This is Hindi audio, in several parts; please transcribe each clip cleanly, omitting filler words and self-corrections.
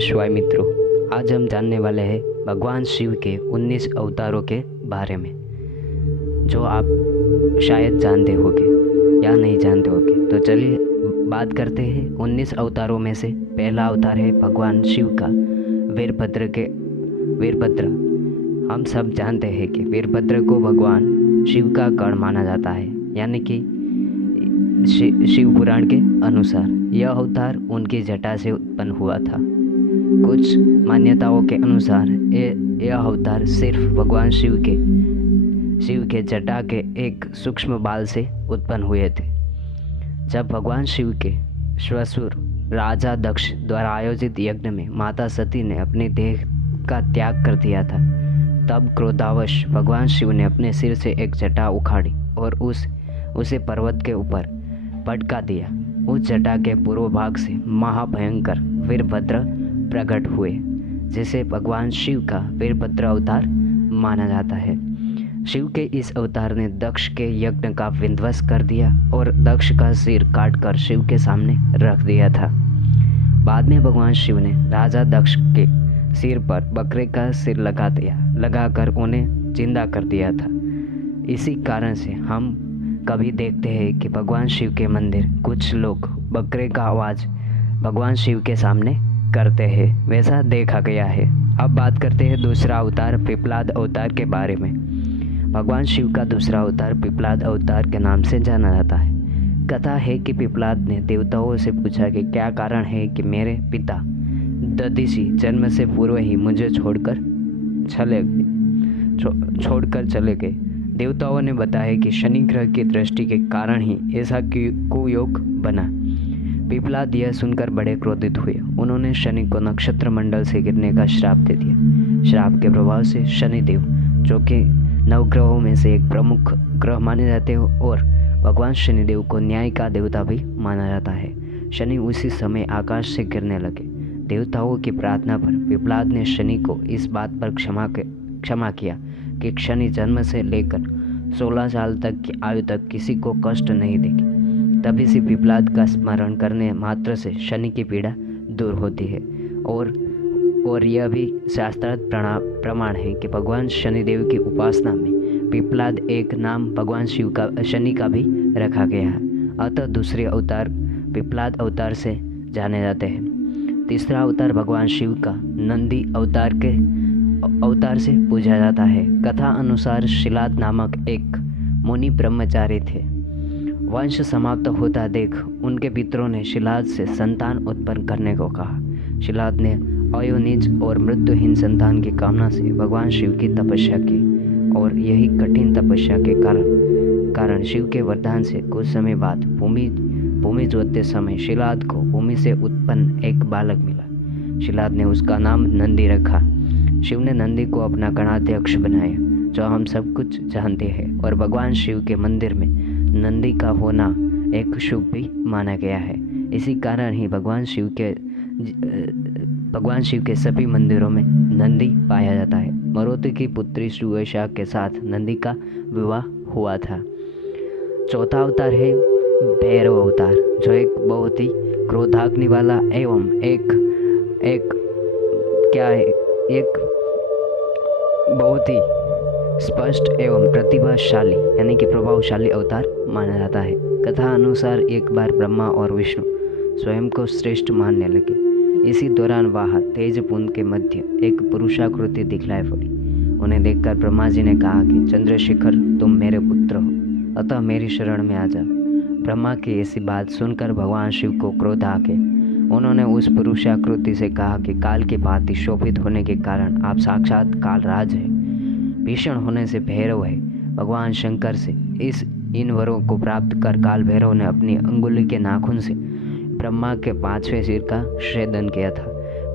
शिवाय मित्रों, आज हम जानने वाले हैं भगवान शिव के 19 अवतारों के बारे में, जो आप शायद जानते होंगे या नहीं जानते होंगे। तो चलिए बात करते हैं 19 अवतारों में से पहला अवतार है भगवान शिव का वीरभद्र। हम सब जानते हैं कि वीरभद्र को भगवान शिव का गढ़ माना जाता है, यानी कि शिव पुराण के अनुसार यह अवतार उनकी जटा से उत्पन्न हुआ था। कुछ मान्यताओं के अनुसार यह अवतार सिर्फ भगवान शिव के जटा के एक सूक्ष्म बाल से उत्पन्न हुए थे। जब भगवान शिव के श्वशुर राजा दक्ष द्वारा आयोजित यज्ञ में माता सती ने अपने देह का त्याग कर दिया था, तब क्रोधावश भगवान शिव ने अपने सिर से एक जटा उखाड़ी और उसे पर्वत के ऊपर पटका दिया। उस जटा के पूर्व भाग से महाभयंकर वीरभद्र प्रकट हुए, जिसे भगवान शिव का वीरभद्र अवतार माना जाता है। शिव के इस अवतार ने दक्ष के यज्ञ का विध्वंस कर दिया और दक्ष का सिर काटकर शिव के सामने रख दिया था। बाद में भगवान शिव ने राजा दक्ष के सिर पर बकरे का सिर लगाकर उन्हें जिंदा कर दिया था। इसी कारण से हम कभी देखते हैं कि भगवान शिव के मंदिर कुछ लोग बकरे का आवाज़ भगवान शिव के सामने करते हैं, वैसा देखा गया है। अब बात करते हैं दूसरा अवतार पिपलाद अवतार के बारे में। भगवान शिव का दूसरा अवतार पिपलाद अवतार के नाम से जाना जाता है। कथा है कि पिपलाद ने देवताओं से पूछा कि क्या कारण है कि मेरे पिता दधीचि जन्म से पूर्व ही मुझे छोड़कर चले गए। देवताओं ने बताया कि शनि ग्रह की दृष्टि के कारण ही ऐसा कुयोग बना। पिपलाद यह सुनकर बड़े क्रोधित हुए। उन्होंने शनि को नक्षत्र मंडल से गिरने का श्राप दे दिया। श्राप के प्रभाव से शनिदेव, जो कि नवग्रहों में से एक प्रमुख ग्रह माने जाते हैं, और भगवान शनिदेव को न्याय का देवता भी माना जाता है, शनि उसी समय आकाश से गिरने लगे। देवताओं की प्रार्थना पर पिपलाद ने शनि को इस बात पर क्षमा किया कि शनि जन्म से लेकर 16 साल तक की आयु तक किसी को कष्ट नहीं देगी। तभी से पिपलाद का स्मरण करने मात्र से शनि की पीड़ा दूर होती है। और यह भी शास्त्रार्थ प्रमाण है कि भगवान शनिदेव की उपासना में पिपलाद एक नाम भगवान शनि का भी रखा गया है। अतः दूसरे अवतार पिपलाद अवतार से जाने जाते हैं। तीसरा अवतार भगवान शिव का नंदी अवतार से पूजा जाता है। कथा अनुसार शिलाद नामक एक मुनि ब्रह्मचारी थे। वंश समाप्त होता देख उनके पितरों ने शिलाद से संतान उत्पन्न करने को कहा। शिलाद ने अयोनिज और मृत्युहीन संतान की कामना से भगवान शिव की तपस्या की, और यही कठिन तपस्या के कारण शिव के वरदान से कुछ समय बाद भूमि जोतते समय शिलाद को भूमि से उत्पन्न एक बालक मिला। शिलाद ने उसका नाम नंदी रखा। शिव ने नंदी को अपना गणाध्यक्ष बनाया, जो हम सब कुछ जानते हैं, और भगवान शिव के मंदिर में नंदी का होना एक शुभ भी माना गया है। इसी कारण ही भगवान शिव के सभी मंदिरों में नंदी पाया जाता है। मरुति की पुत्री सुवेशा के साथ नंदी का विवाह हुआ था। चौथा अवतार है भैरव अवतार, जो एक बहुत ही क्रोधाग्नि वाला एवं एक बहुत ही स्पष्ट एवं प्रतिभाशाली यानी कि प्रभावशाली अवतार माना जाता है। कथा अनुसार एक बार ब्रह्मा और विष्णु स्वयं को श्रेष्ठ मानने लगे। इसी दौरान वहाँ तेजपुंज के मध्य एक पुरुषाकृति दिखलाई पड़ी। उन्हें देखकर ब्रह्मा जी ने कहा कि चंद्रशेखर, तुम मेरे पुत्र हो, अतः मेरी शरण में आ जाओ। ब्रह्मा की ऐसी बात सुनकर भगवान शिव को क्रोध आ गया। उन्होंने उस पुरुषाकृति से कहा कि काल की भांति शोभित होने के कारण आप साक्षात कालराज है, भीषण होने से भैरव है। भगवान शंकर से इन वरों को प्राप्त कर काल भैरव ने अपनी अंगुली के नाखून से ब्रह्मा के 5वें सिर का छेदन किया था।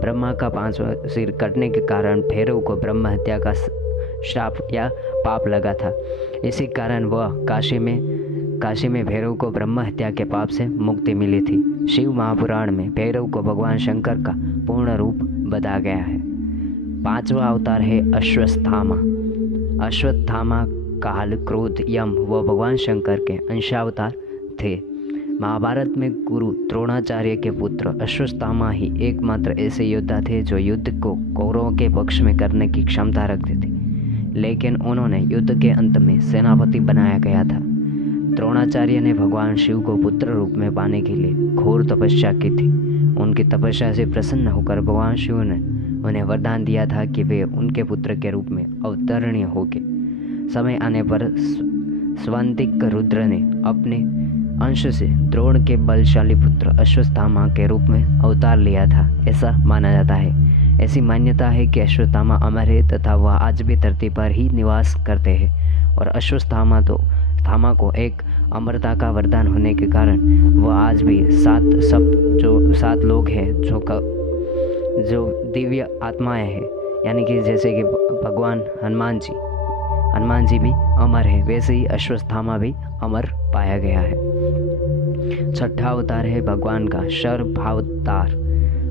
ब्रह्मा का 5वां सिर कटने के कारण भैरव को ब्रह्म हत्या का श्राप या पाप लगा था। इसी कारण वह काशी में भैरव को ब्रह्म हत्या के पाप से मुक्ति मिली थी। शिव महापुराण में भैरव को भगवान शंकर का पूर्ण रूप बताया गया है। 5वां अवतार है अश्वत्थामा। अश्वत्थामा काल, क्रोध, यम व भगवान शंकर के अंशावतार थे। महाभारत में गुरु द्रोणाचार्य के पुत्र अश्वत्थामा ही एकमात्र ऐसे योद्धा थे जो युद्ध को कौरवों के पक्ष में करने की क्षमता रखते थे, लेकिन उन्होंने युद्ध के अंत में सेनापति बनाया गया था। द्रोणाचार्य ने भगवान शिव को पुत्र रूप में पाने के लिए घोर तपस्या की थी। उनकी तपस्या से प्रसन्न होकर भगवान शिव ने उन्हें वरदान दिया था कि वे उनके पुत्र के रूप में अवतरणीय होंगे। समय आने पर स्वांतिक रुद्र ने अपने अंश से द्रोण के बलशाली पुत्र अश्वत्थामा के रूप में अवतार लिया था, ऐसा माना जाता है। ऐसी मान्यता है कि अश्वत्थामा अमर है तथा वह आज भी धरती पर ही निवास करते हैं और अश्वत्थामा को एक अमरता का वरदान होने के कारण वह आज भी सात लोग हैं जो दिव्य आत्माएं हैं, यानी कि जैसे कि भगवान हनुमान जी भी अमर है, वैसे ही अश्वत्थामा भी अमर पाया गया है। छठा अवतार है भगवान का शरभावतार।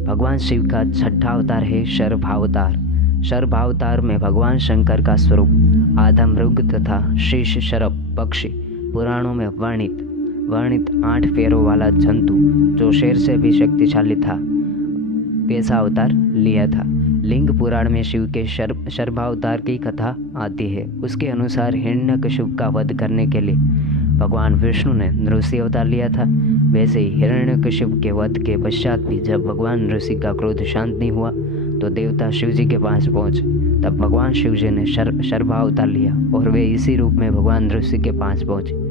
भगवान शिव का छठा अवतार है शरभावतार। शरभावतार में भगवान शंकर का स्वरूप आधा मृग तथा शीश शरभ पक्षी पुराणों में वर्णित 8 पैरों वाला जंतु जो शेर से भी शक्तिशाली था, वैसा अवतार लिया था। लिंग पुराण में शिव के शरभावतार की कथा आती है। उसके अनुसार हिरण्यकशिपु का वध करने के लिए भगवान विष्णु ने नृसिंह अवतार लिया था। वैसे ही हिरण्यकशिपु के वध के पश्चात भी जब भगवान नृसिंह का क्रोध शांत नहीं हुआ तो देवता शिव जी के पास पहुंचे। तब भगवान शिव जी ने शरभावतार लिया और वे इसी रूप में भगवान नृसिंह के पास पहुंचे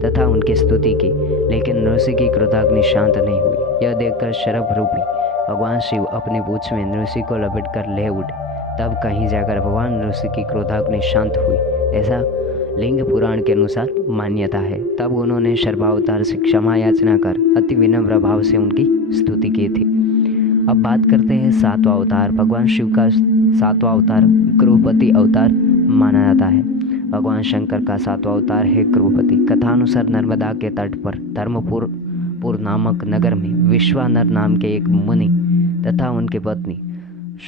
तथा उनकी स्तुति की, लेकिन नृसिंह की क्रोधाग्नि शांत नहीं हुई। यह देखकर शरभ रूपी भगवान शिव अपनी पूंछ में नृसिंह को लपेट कर ले उठे। तब कहीं जाकर भगवान नृसिंह की क्रोधाग्नि शांत हुई, ऐसा लिंग पुराण के अनुसार मान्यता है। तब उन्होंने शरभावतार से क्षमा याचना कर अति विनम्र भाव से उनकी स्तुति की थी। अब बात करते हैं सातवां अवतार। भगवान शिव का सातवां अवतार कृपति अवतार माना जाता है। भगवान शंकर का सातवां अवतार है कृपति। कथानुसार नर्मदा के तट पर धर्मपुर नामक नगर में विश्वानर नाम के एक मुनि तथा उनकी पत्नी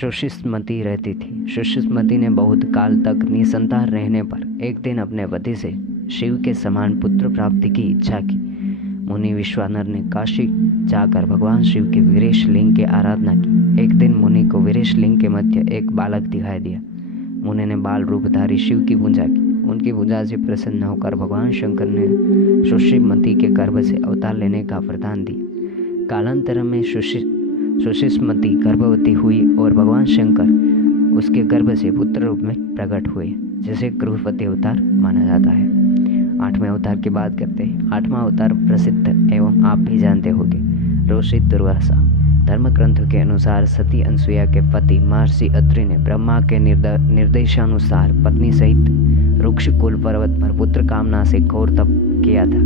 सुषिष्मति रहती थी। सुषिष्मति ने बहुत काल तक निसंतान रहने पर एक दिन अपने पति से शिव के समान पुत्र प्राप्ति की इच्छा की। मुनि विश्वानर ने काशी जाकर भगवान शिव के वीरेश लिंग की आराधना की। एक दिन मुनि को वीरेश लिंग के मध्य एक बालक दिखाई दिया। मुनि ने बाल रूपधारी शिव की पूजा की। उनकी पूजा से प्रसन्न होकर भगवान शंकर ने सुषिष्मति के गर्भ से अवतार लेने का वरदान दिया। कालांतर में सुषिष्मति गर्भवती हुई और भगवान शंकर उसके गर्भ से पुत्र रूप में प्रकट हुए, जिसे कृपति अवतार माना जाता है। 8वें अवतार की बात करते हैं। 8वां अवतार प्रसिद्ध एवं आप भी जानते होंगे, ऋषि दुर्वासा। धर्म ग्रंथों के अनुसार सती अनसुईया के पति महर्षि अत्रि ने ब्रह्मा के निर्देशानुसार पत्नी सहित रुक्षकुल पर्वत पर पुत्र कामना से घोर तप किया था।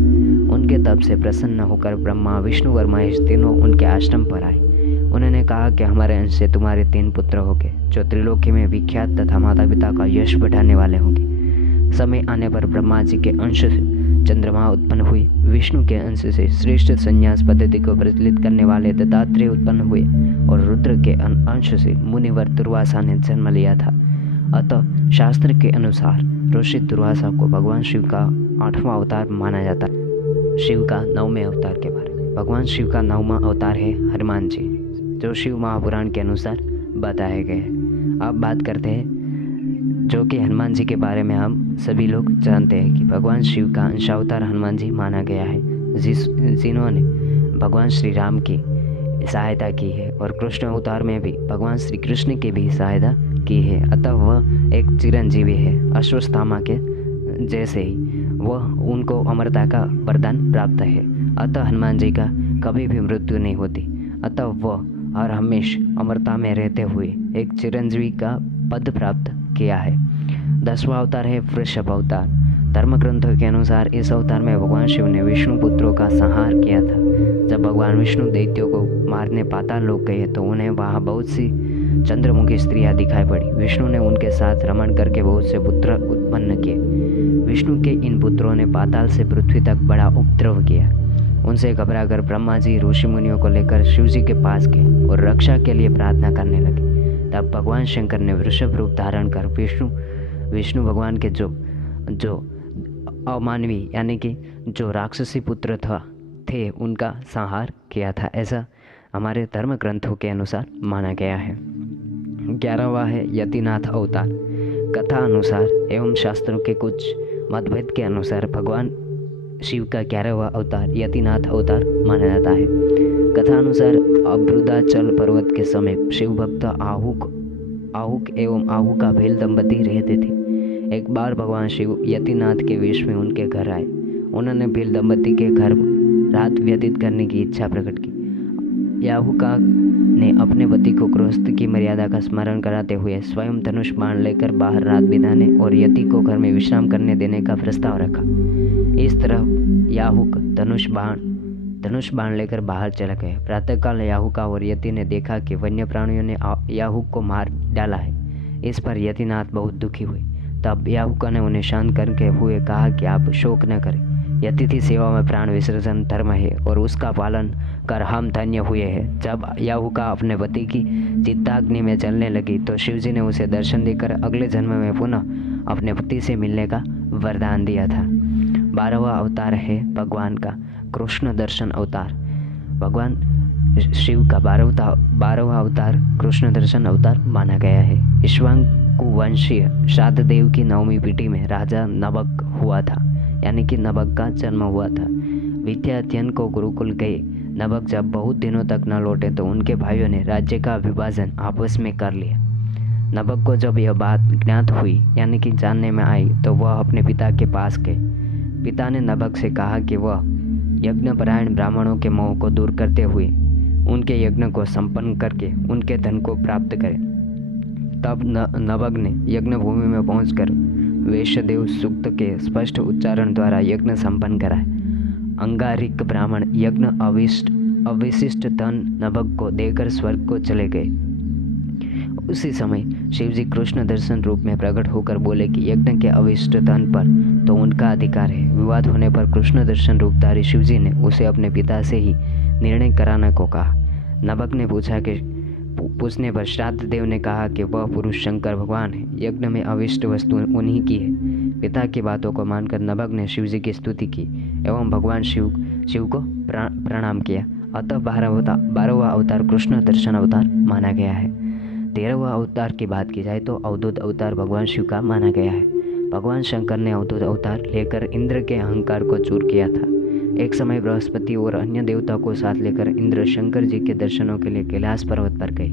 उनके तप से प्रसन्न होकर ब्रह्मा, विष्णु और महेश तीनों उनके आश्रम पर आए। उन्होंने कहा कि हमारे अंश से तुम्हारे 3 पुत्र होंगे जो त्रिलोकी में विख्यात तथा माता पिता का यश बढ़ाने वाले होंगे। समय आने पर ब्रह्मा जी के अंश से चंद्रमा उत्पन्न हुए। विष्णु के अंश से श्रेष्ठ संन्यास पद्धति को प्रचलित करने वाले दत्तात्रेय उत्पन्न हुए और रुद्र के अंश से मुनिवर दुर्वासा ने जन्म लिया था। अतः शास्त्र के अनुसार ऋषि दुर्वासा को भगवान शिव का 8वां अवतार माना जाता है। शिव का 9वें अवतार के बारे में। भगवान शिव का 9वां अवतार है हनुमान जी, जो शिव महापुराण के अनुसार बताए गए हैं। अब बात करते हैं जो कि हनुमान जी के बारे में हम सभी लोग जानते हैं कि भगवान शिव का अंशावतार हनुमान जी माना गया है, जिन्होंने भगवान श्री राम की सहायता की है और कृष्ण अवतार में भी भगवान श्री कृष्ण की भी सहायता की है। अतः वह एक चिरंजीवी है। अश्वत्थामा के जैसे ही वह उनको अमरता का वरदान प्राप्त है। अतः हनुमान जी का कभी भी मृत्यु नहीं होती। अतः वह हर हमेश अमरता में रहते हुए एक चिरंजीवी का पद प्राप्त किया है। 10वां अवतार है वृषभ अवतार। धर्म ग्रंथों के अनुसार इस अवतार में भगवान शिव ने विष्णु पुत्रों का संहार किया था। जब भगवान विष्णु दैत्यों को मारने पाताल लोक गए तो उन्हें वहाँ बहुत सी चंद्रमुखी स्त्रियां दिखाई पड़ी। विष्णु ने उनके साथ रमण करके बहुत से पुत्र उत्पन्न किए। विष्णु के इन पुत्रों ने पाताल से पृथ्वी तक बड़ा उपद्रव किया। उनसे घबराकर ब्रह्मा जी ऋषि मुनियों को लेकर शिव जी के पास गए और रक्षा के लिए प्रार्थना करने लगे। तब भगवान शंकर ने वृषभ रूप धारण कर विष्णु भगवान के जो अमानवीय यानी कि जो राक्षसी पुत्र था थे उनका संहार किया था, ऐसा हमारे धर्म ग्रंथों के अनुसार माना गया है। 11वां है यतिनाथ अवतार। कथा अनुसार एवं शास्त्रों के कुछ मतभेद के अनुसार भगवान शिव का 11वां अवतार यतिनाथ अवतार माना जाता है। कथा अनुसार अभ्रुदाचल पर्वत के समीप शिव भक्त आहुक एवं आहुका भेल दंपति रहते थे। एक बार भगवान शिव यतिनाथ के वेश में उनके घर आए। उन्होंने भेल दंपति के घर रात व्यतीत करने की इच्छा प्रकट की। याहुका ने अपने पति को गृहस्थ की मर्यादा का स्मरण कराते हुए स्वयं धनुष बाण लेकर बाहर रात बिताने और यति को घर में विश्राम करने देने का प्रस्ताव रखा। इस तरह याहुक धनुष बाण लेकर बाहर चला गया। प्रातःकाल याहुका और यति ने देखा कि वन्य प्राणियों ने याहुक को मार डाला है। इस पर यतिनाथ बहुत दुखी हुए। तब याहुका ने उन्हें शांत करके हुए कहा कि आप शोक न करें, यति की सेवा में प्राण विसर्जन धर्म है और उसका पालन कर हम धन्य हुए हैं। जब याहुका अपने पति की चित्ताग्नि में जलने लगी तो शिवजी ने उसे दर्शन देकर अगले जन्म में पुनः अपने पति से मिलने का वरदान दिया था। 12वां अवतार है भगवान का कृष्ण दर्शन अवतार। भगवान शिव का 12वां अवतार कृष्ण दर्शन अवतार माना गया है। इक्ष्वाकु वंशीय श्राद्धदेव की 9वीं पीढ़ी में राजा नबक हुआ था, यानी कि नबक का जन्म हुआ था। विद्या अध्ययन को गुरुकुल गए नबक जब बहुत दिनों तक न लौटे तो उनके भाइयों ने राज्य का विभाजन आपस में कर लिया। नबक को जब यह बात ज्ञात हुई, यानी कि जानने में आई, तो वह अपने पिता के पास गए। पिता ने नबक से कहा कि वह यज्ञपरायण ब्राह्मणों के मोह को दूर करते हुए उनके यज्ञ को संपन्न करके उनके धन को प्राप्त करे। तब नबक ने यज्ञ भूमि में पहुंचकर वैश्यदेव सूक्त के स्पष्ट उच्चारण द्वारा यज्ञ संपन्न कराए। अंगारिक ब्राह्मण यज्ञ अविशिष्ट धन नबक को देकर स्वर्ग को चले गए। उसी समय शिवजी कृष्ण दर्शन रूप में प्रकट होकर बोले कि यज्ञ के अविष्ट धन पर तो उनका अधिकार है। विवाद होने पर कृष्ण दर्शन रूपधारी शिवजी ने उसे अपने पिता से ही निर्णय कराने को कहा। नबक ने पूछने पर श्राद्ध देव ने कहा कि वह पुरुष शंकर भगवान है, यज्ञ में अविष्ट वस्तु उन्हीं की है। पिता की बातों को मानकर नबक ने शिवजी की स्तुति की एवं भगवान शिव को प्रणाम किया। अतः 12वां अवतार कृष्ण दर्शन अवतार माना गया है। 13वां अवतार की बात की जाए तो अवधूत अवतार भगवान शिव का माना गया है। भगवान शंकर ने अवधूत अवतार लेकर इंद्र के अहंकार को चूर किया था। एक समय बृहस्पति और अन्य देवता को साथ लेकर इंद्र शंकर जी के दर्शनों के लिए कैलाश पर्वत पर गए।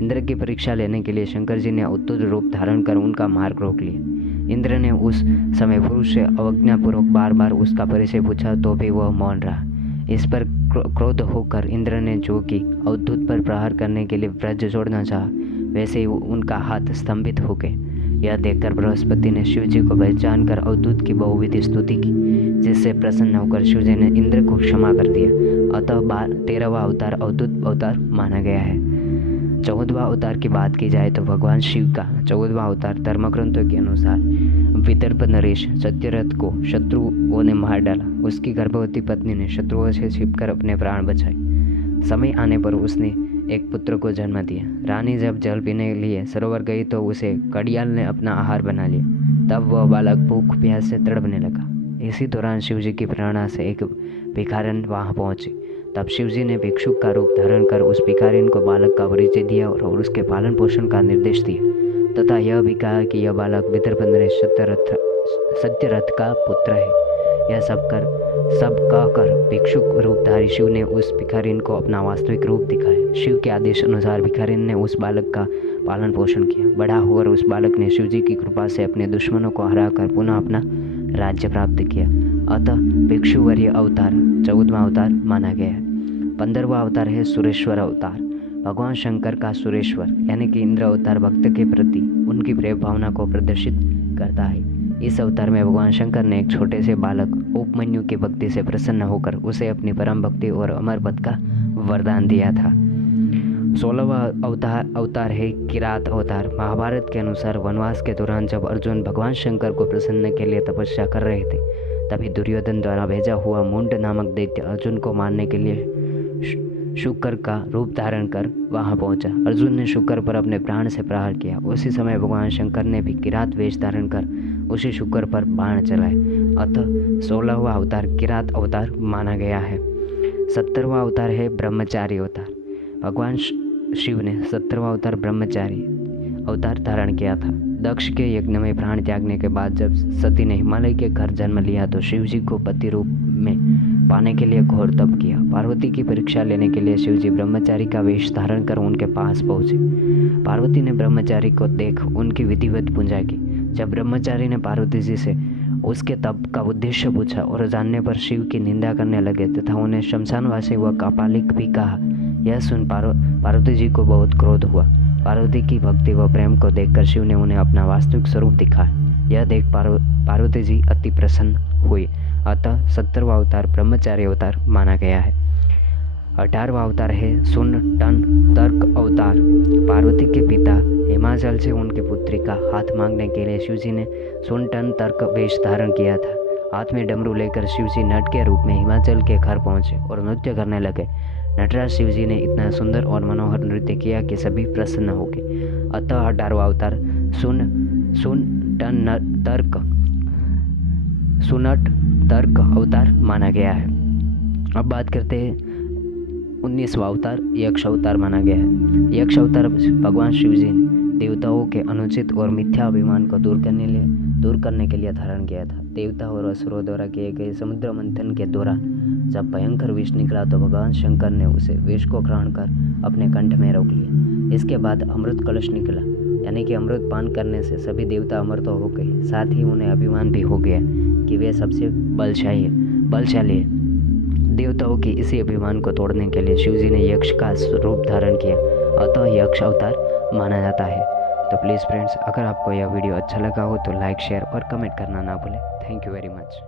इंद्र की परीक्षा लेने के लिए शंकर जी ने अद्भुत रूप धारण कर उनका मार्ग रोक लिया। इंद्र ने उस समय पुरुष से अवज्ञापूर्वक बार बार उसका परिचय पूछा तो भी वह मौन रहा। इस पर क्रोध होकर इंद्र ने जो कि अवधूत पर प्रहार करने के लिए वज्र जोड़ना चाहा, वैसे ही उनका हाथ स्तंभित हो गए। यह देखकर बृहस्पति ने शिवजी को पहचान कर अवधूत की बहुविधि स्तुति की, जिससे प्रसन्न होकर शिवजी ने इंद्र को क्षमा कर दिया। अतः 13वां अवतार अवधूत अवतार माना गया है। 14वां अवतार की बात की जाए तो भगवान शिव का 14वां अवतार धर्मग्रंथों के अनुसार विदर्भ नरेश सत्यरथ को शत्रुओं ने मार डाला। उसकी गर्भवती पत्नी ने शत्रुओं से छिपकर अपने प्राण बचाए। समय आने पर उसने एक पुत्र को जन्म दिया। रानी जब जल पीने के लिए सरोवर गई तो उसे कड़ियाल ने अपना आहार बना लिया। तब वह बालक भूख प्यास से तड़पने लगा। इसी दौरान शिवजी की प्रेरणा से एक भिखारिन वहां पहुंची। तब शिवजी ने भिक्षुक का रूप धारण कर उस भिखारिन को बालक का परिचय दिया और उसके पालन पोषण का निर्देश दिया तथा यह भी कहा कि यह बालक विदर्भ नरेश सत्यरथ का पुत्र है। यह सब कहकर भिक्षुक रूपधारी शिव ने उस भिखारिन को अपना वास्तविक रूप दिखाया। शिव के आदेश अनुसार भिखारिन ने उस बालक का पालन पोषण किया। बड़ा होकर उस बालक ने शिवजी की कृपा से अपने दुश्मनों को हराकर पुनः अपना राज्य प्राप्त किया। अतः भिक्षुवर्य अवतार 14वां अवतार माना गया है। 15वां अवतार है सुरेश्वर अवतार। भगवान शंकर का सुरेश्वर यानी कि इंद्र अवतार भक्त के प्रति उनकी प्रेम भावना को प्रदर्शित करता है। इस अवतार में भगवान शंकर ने एक छोटे से बालक उपमन्यु की भक्ति से प्रसन्न होकर उसे अपनी परम भक्ति और अमर पद का वरदान दिया था। 16वां अवतार है किरात अवतार। महाभारत के अनुसार वनवास के दौरान जब अर्जुन भगवान शंकर को प्रसन्न के लिए तपस्या कर रहे थे, तभी दुर्योधन द्वारा भेजा हुआ मुंड नामक दैत्य अर्जुन को मारने के लिए शुक्र का रूप धारण कर वहां पहुंचा। अर्जुन ने शुक्र पर अपने प्राण से प्रहार किया। उसी समय भगवान शंकर ने भी किरात वेश धारण कर उसी शुक्र पर बाण चलाए। अतः 16वां अवतार किरात अवतार माना गया है। 17वां अवतार है ब्रह्मचारी अवतार। भगवान शिव ने 17वां अवतार ब्रह्मचारी अवतार धारण किया था। दक्ष के यज्ञ में प्राण त्यागने के बाद जब सती ने हिमालय के घर जन्म लिया तो शिव जी को पति रूप में पाने के लिए घोर तप किया। पार्वती की परीक्षा लेने के लिए शिव जी ब्रह्मचारी का वेश धारण कर उनके पास पहुंचे। पार्वती ने ब्रह्मचारी को देख उनकी विधिवत पूजा की। जब ब्रह्मचारी ने पार्वती जी से उसके तप का उद्देश्य पूछा और जानने पर शिव की निंदा करने लगे तथा उन्हें शमशानवासी व कापालिक भी कहा। यह सुन पार्वती जी को बहुत क्रोध हुआ। पार्वती की भक्ति व प्रेम को देखकर शिव ने उन्हें अपना वास्तविक स्वरूप दिखाया। यह देख पार्वती जी अति प्रसन्न हुई। अतः 17वां अवतार ब्रह्मचारी अवतार माना गया है। 18वां अवतार है सुन टन तर्क अवतार। पार्वती के पिता हिमाचल से उनकी पुत्री का हाथ मांगने के लिए शिवजी ने सुन टन तर्क वेश धारण किया था। हाथ में डमरू लेकर शिवजी नट के रूप में हिमाचल के घर पहुंचे और नृत्य करने लगे। नटराज शिवजी ने इतना सुंदर और मनोहर नृत्य किया कि सभी प्रसन्न हो गए। अतः 18वां अवतार सुनट तर्क अवतार माना गया है। अब बात करते हैं 19वां अवतार यक्ष अवतार माना गया है। यक्ष अवतार भगवान शिवजी ने देवताओं के अनुचित और मिथ्या अभिमान को दूर करने के लिए धारण किया था। देवता और असुरों द्वारा किए गए समुद्र मंथन के दौरान जब भयंकर विष निकला तो भगवान शंकर ने उसे विष को ग्रहण कर अपने कंठ में रोक लिया। इसके बाद अमृत कलश निकला, यानी कि अमृत पान करने से सभी देवता अमर तो हो गए, साथ ही उन्हें अभिमान भी हो गया कि वे सबसे बलशाली है। देवताओं के इसी अभिमान को तोड़ने के लिए शिवजी ने यक्ष का रूप धारण किया, अतः यक्ष अवतार माना जाता है। तो प्लीज़ फ्रेंड्स, अगर आपको यह वीडियो अच्छा लगा हो तो लाइक, शेयर और कमेंट करना ना भूलें। Thank you very much.